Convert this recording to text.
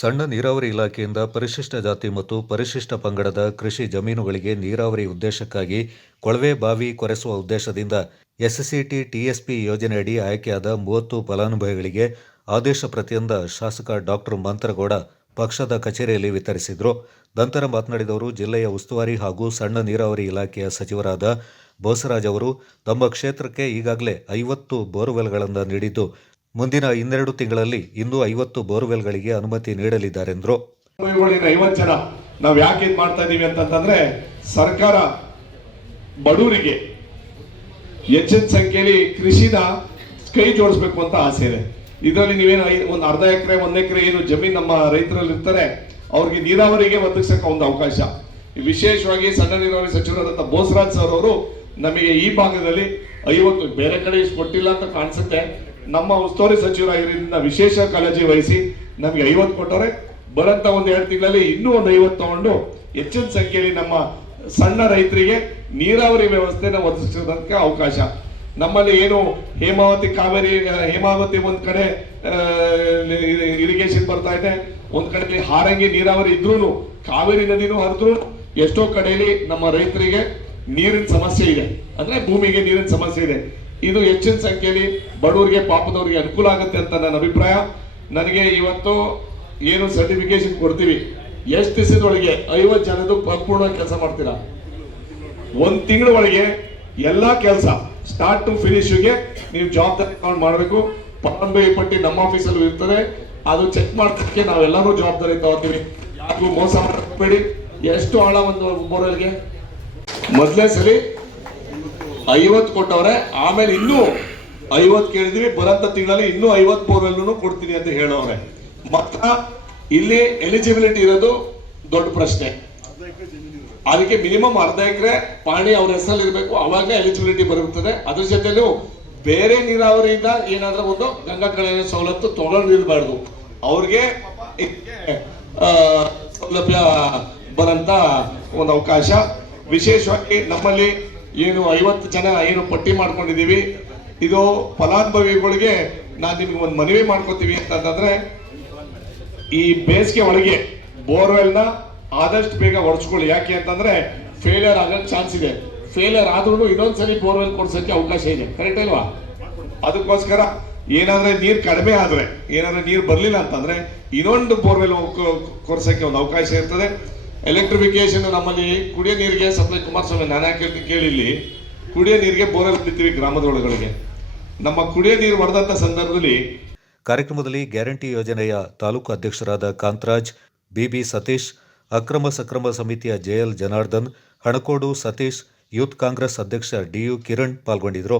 ಸಣ್ಣ ನೀರಾವರಿ ಇಲಾಖೆಯಿಂದ ಪರಿಶಿಷ್ಟ ಜಾತಿ ಮತ್ತು ಪರಿಶಿಷ್ಟ ಪಂಗಡದ ಕೃಷಿ ಜಮೀನುಗಳಿಗೆ ನೀರಾವರಿ ಉದ್ದೇಶಕ್ಕಾಗಿ ಕೊಳವೆ ಬಾವಿ ಕೊರೆಸುವ ಉದ್ದೇಶದಿಂದ ಎಸ್ಸಿಟಿ ಟಿಎಸ್ಪಿ ಯೋಜನೆಯಡಿ ಆಯ್ಕೆಯಾದ ಮೂವತ್ತು ಫಲಾನುಭವಿಗಳಿಗೆ ಆದೇಶ ಪ್ರತಿಯೊಂದ ಶಾಸಕ ಡಾಕ್ಟರ್ ಮಂತ್ರಗೌಡ ಪಕ್ಷದ ಕಚೇರಿಯಲ್ಲಿ ವಿತರಿಸಿದರು. ನಂತರ ಮಾತನಾಡಿದವರು, ಜಿಲ್ಲೆಯ ಉಸ್ತುವಾರಿ ಹಾಗೂ ಸಣ್ಣ ನೀರಾವರಿ ಇಲಾಖೆಯ ಸಚಿವರಾದ ಬೋಸರಾಜ್ ಅವರು, ತಮ್ಮ ಕ್ಷೇತ್ರಕ್ಕೆ ಈಗಾಗಲೇ ಐವತ್ತು ಬೋರ್ವೆಲ್ಗಳನ್ನು ನೀಡಿದ್ದು ಮುಂದಿನ ಇನ್ನೆರಡು ತಿಂಗಳಲ್ಲಿ ಇನ್ನೂ ಐವತ್ತು ಬೋರ್ವೆಲ್ಗಳಿಗೆ ಅನುಮತಿ ನೀಡಲಿದ್ದಾರೆಂದರು. ಐವತ್ತು ಜನ ನಾವು ಯಾಕೆ ಇದು ಮಾಡ್ತಾ ಇದೀವಿ ಅಂತಂದ್ರೆ ಸರ್ಕಾರ ಬಡವರಿಗೆ ಹೆಚ್ಚಿನ ಸಂಖ್ಯೆಯಲ್ಲಿ ಕೃಷಿನ ಕೈ ಜೋಡಿಸ್ಬೇಕು ಅಂತ ಆಸೆ ಇದೆ. ಇದರಲ್ಲಿ ನೀವೇನು ಒಂದು ಅರ್ಧ ಎಕರೆ, ಒಂದು ಎಕರೆ ಏನು ಜಮೀನ್ ನಮ್ಮ ರೈತರಲ್ಲಿ ಇರ್ತಾರೆ ಅವ್ರಿಗೆ ನೀರಾವರಿಗೆ ಒದಗಿಸಕ್ಕೆ ಒಂದು ಅವಕಾಶ. ವಿಶೇಷವಾಗಿ ಸಣ್ಣ ನೀರಾವರಿ ಸಚಿವರಾದಂತ ಬೋಸರಾಜ್ ಸರ್ ಅವರು ನಮಗೆ ಈ ಭಾಗದಲ್ಲಿ ಐವತ್ತು ಬೇರೆ ಕಡೆ ಇಷ್ಟು ಕೊಟ್ಟಿಲ್ಲ ಅಂತ ಕಾಣಿಸುತ್ತೆ. ನಮ್ಮ ಉಸ್ತುವಾರಿ ಸಚಿವರಾಗಿರೋದ್ರಿಂದ ವಿಶೇಷ ಕಾಳಜಿ ವಹಿಸಿ ನಮಗೆ ಐವತ್ತು ಕೊಟ್ಟರೆ ಬರಂತ ಒಂದು ಎರಡು ತಿಂಗಳಲ್ಲಿ ಇನ್ನೂ ಒಂದು ಐವತ್ತು ತಗೊಂಡು ಹೆಚ್ಚಿನ ಸಂಖ್ಯೆಯಲ್ಲಿ ನಮ್ಮ ಸಣ್ಣ ರೈತರಿಗೆ ನೀರಾವರಿ ವ್ಯವಸ್ಥೆನ ಒದಗಿಸೋದಕ್ಕೆ ಅವಕಾಶ. ನಮ್ಮಲ್ಲಿ ಏನು ಹೇಮಾವತಿ ಕಾವೇರಿ, ಹೇಮಾವತಿ ಒಂದು ಕಡೆ ಇರಿಗೇಷನ್ ಬರ್ತಾ ಇದೆ. ಒಂದು ಕಡೆಯಲ್ಲಿ ಹಾರಂಗಿ ನೀರಾವರಿ ಇದ್ರೂ ಕಾವೇರಿ ನದಿನೂ ಹರಿದ್ರು ಎಷ್ಟೋ ಕಡೆಯಲ್ಲಿ ನಮ್ಮ ರೈತರಿಗೆ ನೀರಿನ ಸಮಸ್ಯೆ ಇದೆ. ಅಂದ್ರೆ ಭೂಮಿಗೆ ನೀರಿನ ಸಮಸ್ಯೆ ಇದೆ. ಇದು ಹೆಚ್ಚಿನ ಸಂಖ್ಯೆಯಲ್ಲಿ ಬಡವರಿಗೆ, ಪಾಪದವರಿಗೆ ಅನುಕೂಲ ಆಗುತ್ತೆ ಅಂತ ನನ್ನ ಅಭಿಪ್ರಾಯ. ನನಗೆ ಇವತ್ತು ಏನು ಸರ್ಟಿಫಿಕೇಶನ್ ಕೊಡ್ತೀವಿ? ಎಷ್ಟು ದಿವಸದೊಳಗೆ ಐವತ್ತು ಜನದ್ದು ಪರಿಪೂರ್ಣ ಕೆಲಸ ಮಾಡ್ತೀರಾ? ಒಂದು ತಿಂಗಳ ಒಳಗೆ ಎಲ್ಲಾ ಕೆಲಸ ಸ್ಟಾರ್ಟ್ ಟು ಫಿನಿಶ್ಗೆ ನೀವು ಜವಾಬ್ದಾರಿ ತಗೊಂಡು ಮಾಡಬೇಕು. ಫಲಾನುಭವಿ ಪಟ್ಟಿ ನಮ್ಮ ಆಫೀಸಲ್ಲೂ ಇರ್ತದೆ. ಅದು ಚೆಕ್ ಮಾಡೋದಕ್ಕೆ ನಾವೆಲ್ಲರೂ ಜವಾಬ್ದಾರಿ ತಗೋತೀವಿ. ಯಾರಿಗೂ ಮೋಸ ಮಾಡಬೇಡಿ. ಎಷ್ಟು ಆಳ ಒಂದು ಬೋರ್ವೆಲ್ಗೆ? ಮೊದಲೇ ಸರಿ. ಐವತ್ತು ಕೊಟ್ಟವ್ರೆ, ಆಮೇಲೆ ಇನ್ನೂ ಐವತ್ತು ಕೇಳಿದ್ವಿ, ಬರಂತ ತಿಂಗಳಲ್ಲಿ ಇನ್ನೂ ಐವತ್ತು ಬೋರ್ವೆಲ್ನು ಕೊಡ್ತೀನಿ ಅಂತ ಹೇಳೋರೆ ಮತ್ತ ಇಲ್ಲಿ ಎಲಿಜಿಬಿಲಿಟಿ ಇರೋದು ದೊಡ್ಡ ಪ್ರಶ್ನೆ. ಅದಕ್ಕೆ ಮಿನಿಮಮ್ ಅರ್ಧ ಎಕರೆ ಪಾಣಿ ಅವ್ರ ಹೆಸರಲ್ಲಿ ಇರಬೇಕು ಅವಾಗ ಎಲಿಜಿಬಿಲಿಟಿ ಬರುತ್ತದೆ. ಅದ್ರ ಜೊತೆಲೂ ಬೇರೆ ನೀರಾವರಿಯಿಂದ ಏನಾದ್ರೂ ಒಂದು ಗಂಗಾ ಕಳೆಯ ಸವಲತ್ತು ತಗೊಂಡಿರ್ಬಾರ್ದು ಅವ್ರಿಗೆ ಸೌಲಭ್ಯ ಬರಂತ ಒಂದು ಅವಕಾಶ. ವಿಶೇಷವಾಗಿ ನಮ್ಮಲ್ಲಿ ಏನು ಐವತ್ತು ಜನ ಏನು ಪಟ್ಟಿ ಮಾಡ್ಕೊಂಡಿದ್ದೀವಿ, ಇದು ಫಲಾನುಭವಿಗಳಿಗೆ ನಾನು ನಿಮ್ಗೆ ಒಂದು ಮನವಿ ಮಾಡ್ಕೋತೀವಿ ಅಂತಂದ್ರೆ ಈ ಬೇಸಿಗೆ ಒಳಗೆ ಬೋರ್ವೆಲ್ನ ಆದಷ್ಟು ಬೇಗ ಹೊಡೆಸ್ಕೊಳ್ಳಿ ಯಾಕೆ ಅಂತಂದ್ರೆ ಫೇಲಿಯರ್ ಆಗಕ್ ಚಾನ್ಸ್ ಇದೆ. ಫೇಲಿಯರ್ ಆದ್ರೂ ಇನ್ನೊಂದ್ಸರಿ ಬೋರ್ವೆಲ್ ಕೊಡ್ಸಕ್ಕೆ ಅವಕಾಶ ಇದೆ. ಕರೆಕ್ಟ್ ಅಲ್ವಾ? ಅದಕ್ಕೋಸ್ಕರ ಏನಾದ್ರೆ ನೀರು ಕಡಿಮೆ ಆದ್ರೆ, ಏನಾದ್ರೆ ನೀರು ಬರ್ಲಿಲ್ಲ ಅಂತಂದ್ರೆ ಇನ್ನೊಂದು ಬೋರ್ವೆಲ್ ಕೊರ್ಸಕ್ಕೆ ಒಂದು ಅವಕಾಶ ಇರ್ತದೆ. ಎಲೆಕ್ಟ್ರಿಫಿಕೇಶನ್ ನಮ್ಮಲ್ಲಿ ಕುಡಿಯೋ ನೀರಿಗೆ ಸಪ್ಲೈ ಕುಮಾರಸ್ವಾಮಿ ನಾನು ಯಾಕೆ ಕೇಳಿಲ್ಲಿ. ಕುಡಿಯೋ ನೀರಿಗೆ ಬೋರ್ವೆಲ್ ಬಿಡ್ತೀವಿ ಗ್ರಾಮದ ನಮ್ಮ ಕುಡಿಯೋ ನೀರು ಹೊಡೆದಂತ ಸಂದರ್ಭದಲ್ಲಿ ಕಾರ್ಯಕ್ರಮದಲ್ಲಿ ಗ್ಯಾರಂಟಿ ಯೋಜನೆಯ ತಾಲೂಕು ಅಧ್ಯಕ್ಷರಾದ ಕಾಂತರಾಜ್, ಬಿಬಿ ಸತೀಶ್, ಅಕ್ರಮ ಸಕ್ರಮ ಸಮಿತಿಯ ಜೆಎಲ್ ಜನಾರ್ದನ್, ಹಣಕೋಡು ಸತೀಶ್, ಯೂತ್ ಕಾಂಗ್ರೆಸ್ ಅಧ್ಯಕ್ಷ ಡಿಯು ಕಿರಣ್ ಪಾಲ್ಗೊಂಡಿದ್ದರು.